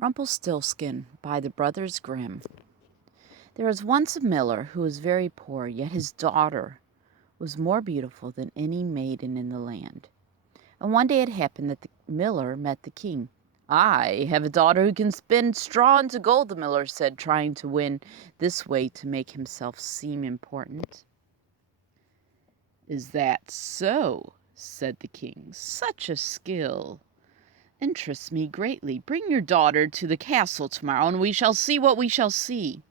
Rumpelstiltskin by the Brothers Grimm. There was once a miller who was very poor, yet his daughter was more beautiful than any maiden in the land. And one day it happened that the miller met the king. "I have a daughter who can spin straw into gold," the miller said, trying to win this way to make himself seem important. "Is that so?" said the king. "Such a skill interests me greatly. Bring your daughter to the castle tomorrow, and we shall see what we shall see."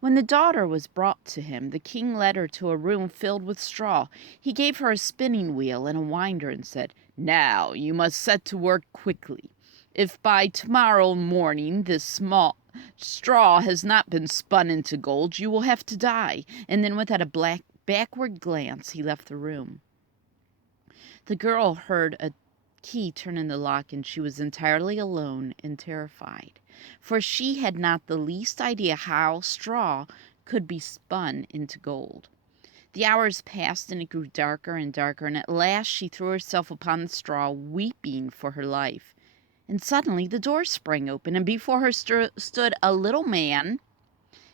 When the daughter was brought to him, the king led her to a room filled with straw. He gave her a spinning wheel and a winder and said, "Now you must set to work quickly. If by tomorrow morning this small straw has not been spun into gold, you will have to die." And then without a backward glance, he left the room. The girl heard a key turn in the lock, and she was entirely alone and terrified, for she had not the least idea how straw could be spun into gold. The hours passed, and it grew darker and darker, and at last she threw herself upon the straw, weeping for her life. And suddenly the door sprang open, and before her stood a little man.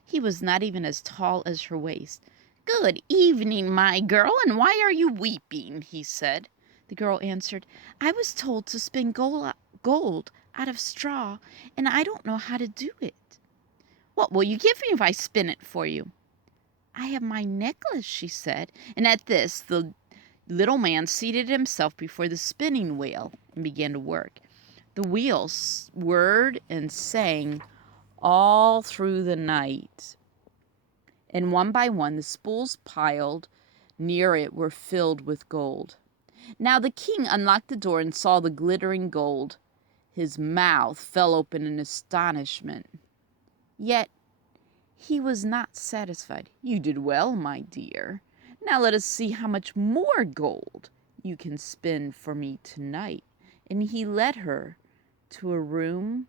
He was not even as tall as her waist. "Good evening, my girl, and why are you weeping?" he said. The girl answered, "I was told to spin gold out of straw, and I don't know how to do it." "What will you give me if I spin it for you?" "I have my necklace," she said. And at this, the little man seated himself before the spinning wheel and began to work. The wheel whirred and sang all through the night, and one by one the spools piled near it were filled with gold. Now the king unlocked the door and saw the glittering gold. His mouth fell open in astonishment. Yet he was not satisfied. "You did well, my dear. Now let us see how much more gold you can spin for me tonight." And he led her to a room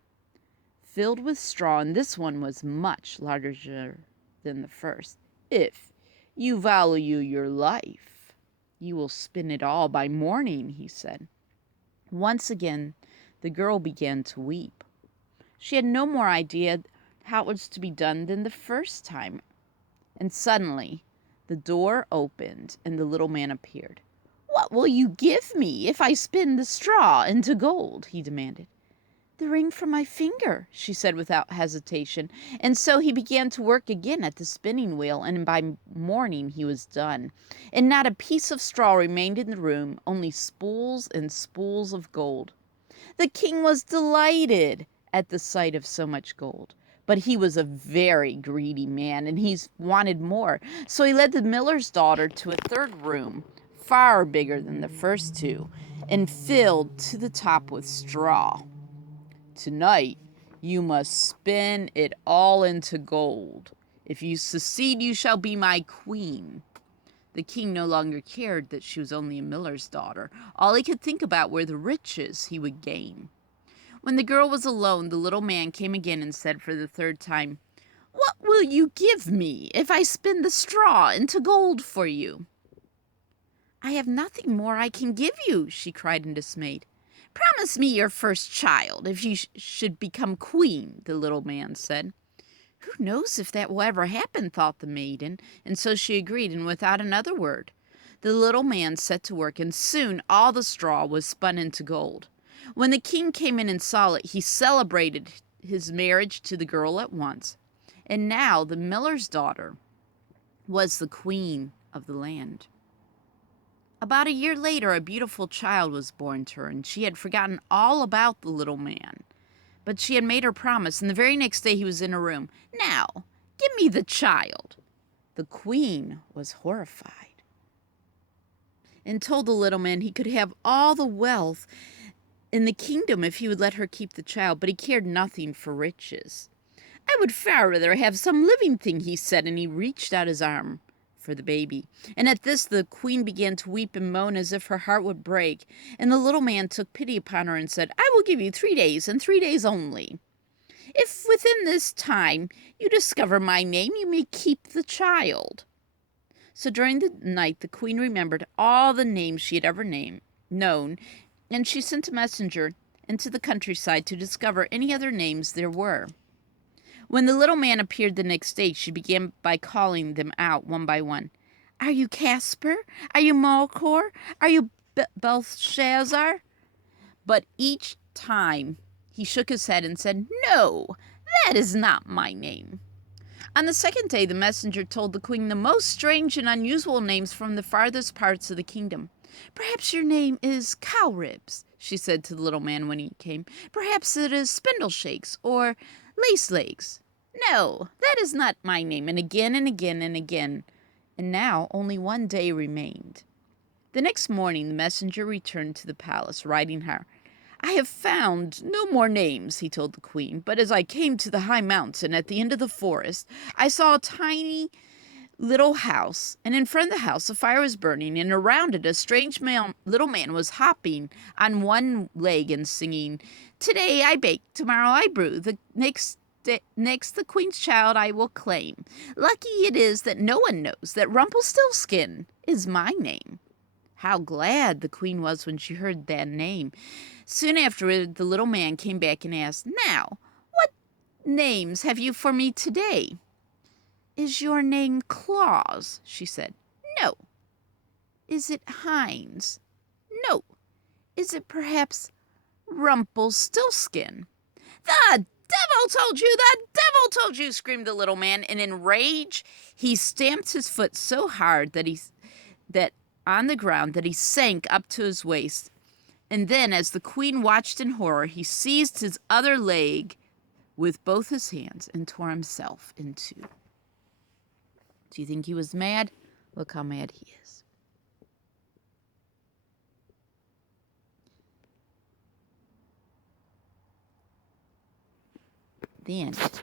filled with straw, and this one was much larger than the first. "If you value your life, you will spin it all by morning," he said. Once again, the girl began to weep. She had no more idea how it was to be done than the first time. And suddenly, the door opened and the little man appeared. "What will you give me if I spin the straw into gold?" he demanded. "The ring from my finger," she said without hesitation. And so he began to work again at the spinning wheel, and by morning he was done. And not a piece of straw remained in the room, only spools and spools of gold. The king was delighted at the sight of so much gold. But he was a very greedy man, and he wanted more. So he led the miller's daughter to a third room, far bigger than the first two, and filled to the top with straw. "Tonight you must spin it all into gold. If you succeed, you shall be my queen." The king no longer cared that she was only a miller's daughter. All he could think about were the riches he would gain. When the girl was alone, the little man came again and said for the third time, "What will you give me if I spin the straw into gold for you?" "I have nothing more I can give you," she cried in dismay. "Promise me your first child if you should become queen," the little man said. "Who knows if that will ever happen?" thought the maiden, and so she agreed, and without another word, the little man set to work, and soon all the straw was spun into gold. When the king came in and saw it, he celebrated his marriage to the girl at once, and now the miller's daughter was the queen of the land. About a year later, a beautiful child was born to her, and she had forgotten all about the little man. But she had made her promise, and the very next day he was in her room. "Now, give me the child." The queen was horrified and told the little man he could have all the wealth in the kingdom if he would let her keep the child, but he cared nothing for riches. "I would far rather have some living thing," he said, and he reached out his arm for the baby. And at this the queen began to weep and moan as if her heart would break. And the little man took pity upon her and said, "I will give you 3 days, and 3 days only. If within this time you discover my name, you may keep the child." So during the night the queen remembered all the names she had ever known, and she sent a messenger into the countryside to discover any other names there were. When the little man appeared the next day, she began by calling them out one by one. Are you Casper? Are you Malcor? Are you Belshazzar? But each time he shook his head and said, No, that is not my name. On the second day, the messenger told the queen the most strange and unusual names from the farthest parts of the kingdom. Perhaps your name is Cowribs, she said to the little man when he came. Perhaps it is Spindleshakes or Lace Legs. No, that is not my name. And again and again and again. And now only one day remained. The next morning, the messenger returned to the palace, riding hard. I have found no more names, he told the queen, but as I came to the high mountain at the end of the forest, I saw a tiny little house, and in front of the house a fire was burning, and around it a strange little man was hopping on one leg and singing, Today I bake, tomorrow I brew, the next the queen's child I will claim. Lucky it is that no one knows that Rumpelstiltskin is my name. How glad the queen was when she heard that name. Soon afterward, the little man came back and asked, Now, what names have you for me today? Is your name Claus? She said. No. Is it Heinz? No. Is it perhaps Rumpelstiltskin? The devil told you! The devil told you! Screamed the little man, and in rage he stamped his foot so hard that on the ground that he sank up to his waist. And then, as the queen watched in horror, he seized his other leg with both his hands and tore himself in two. Do you think he was mad? Look how mad he is. The end.